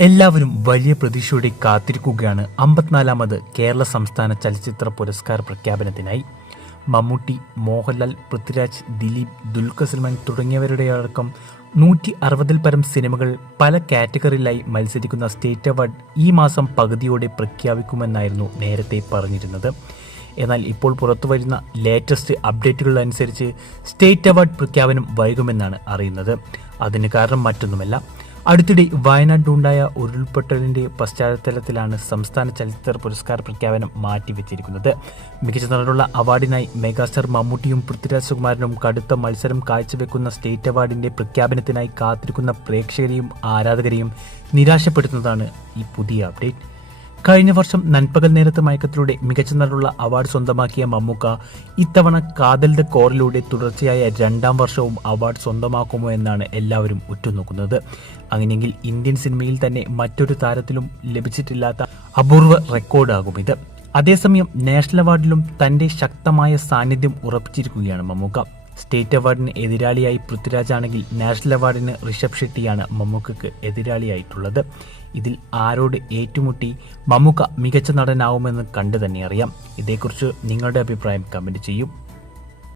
എല്ലാവരും വലിയ പ്രതീക്ഷയോടെ കാത്തിരിക്കുകയാണ് 54ാമത് കേരള സംസ്ഥാന ചലച്ചിത്ര പുരസ്കാര പ്രഖ്യാപനത്തിനായി. മമ്മൂട്ടി, മോഹൻലാൽ, പൃഥ്വിരാജ്, ദിലീപ്, ദുൽഖർ സൽമാൻ തുടങ്ങിയവരുടെ അടക്കം 160ൽ പരം സിനിമകൾ പല കാറ്റഗറിയിലായി മത്സരിക്കുന്ന സ്റ്റേറ്റ് അവാർഡ് ഈ മാസം പകുതിയോടെ പ്രഖ്യാപിക്കുമെന്നായിരുന്നു നേരത്തെ പറഞ്ഞിരുന്നത്. എന്നാൽ ഇപ്പോൾ പുറത്തുവരുന്ന ലേറ്റസ്റ്റ് അപ്ഡേറ്റുകൾ അനുസരിച്ച് സ്റ്റേറ്റ് അവാർഡ് പ്രഖ്യാപനം വൈകുമെന്നാണ് അറിയുന്നത്. അതിന് കാരണം മറ്റൊന്നുമല്ല, അടുത്തിടെ വയനാട്ടിലുണ്ടായ ഉരുൾപൊട്ടലിന്റെ പശ്ചാത്തലത്തിലാണ് സംസ്ഥാന ചലച്ചിത്ര പുരസ്കാര പ്രഖ്യാപനം മാറ്റിവെച്ചിരിക്കുന്നത്. മികച്ച നടനുള്ള അവാർഡിനായി മെഗാസ്റ്റാർ മമ്മൂട്ടിയും പൃഥ്വിരാജ് സുകുമാരനും കടുത്ത മത്സരം കാഴ്ചവെക്കുന്ന സ്റ്റേറ്റ് അവാർഡിന്റെ പ്രഖ്യാപനത്തിനായി കാത്തിരിക്കുന്ന പ്രേക്ഷകരെയും ആരാധകരെയും നിരാശപ്പെടുത്തുന്നതാണ് ഈ പുതിയ അപ്ഡേറ്റ്. കഴിഞ്ഞ വർഷം നൻപകൽ നേരത്ത് മയക്കത്തിലൂടെ മികച്ച നടനുള്ള അവാർഡ് സ്വന്തമാക്കിയ മമ്മൂക്ക ഇത്തവണ കാതൽ ദ കോറിലൂടെ തുടർച്ചയായ 2ാം വർഷവും അവാർഡ് സ്വന്തമാക്കുമോ എന്നാണ് എല്ലാവരും ഉറ്റുനോക്കുന്നത്. അങ്ങനെയെങ്കിൽ ഇന്ത്യൻ സിനിമയിൽ തന്നെ മറ്റൊരു താരത്തിലും ലഭിച്ചിട്ടില്ലാത്ത അപൂർവ റെക്കോർഡാകും ഇത്. അതേസമയം നാഷണൽ അവാർഡിലും തന്റെ ശക്തമായ സാന്നിധ്യം ഉറപ്പിച്ചിരിക്കുകയാണ് മമ്മൂക്ക. സ്റ്റേറ്റ് അവാർഡിന് എതിരാളിയായി പൃഥ്വിരാജ് ആണെങ്കിൽ നാഷണൽ അവാർഡിന് ഋഷഭ് ഷെട്ടിയാണ് മമ്മൂക്കയ്ക്ക് എതിരാളിയായിട്ടുള്ളത്. ഇതിൽ ആരോട് ഏറ്റുമുട്ടി മമ്മൂക്ക മികച്ച നടനാവുമെന്ന് കണ്ടു തന്നെ അറിയാം. ഇതേക്കുറിച്ച് നിങ്ങളുടെ അഭിപ്രായം കമന്റ് ചെയ്യും.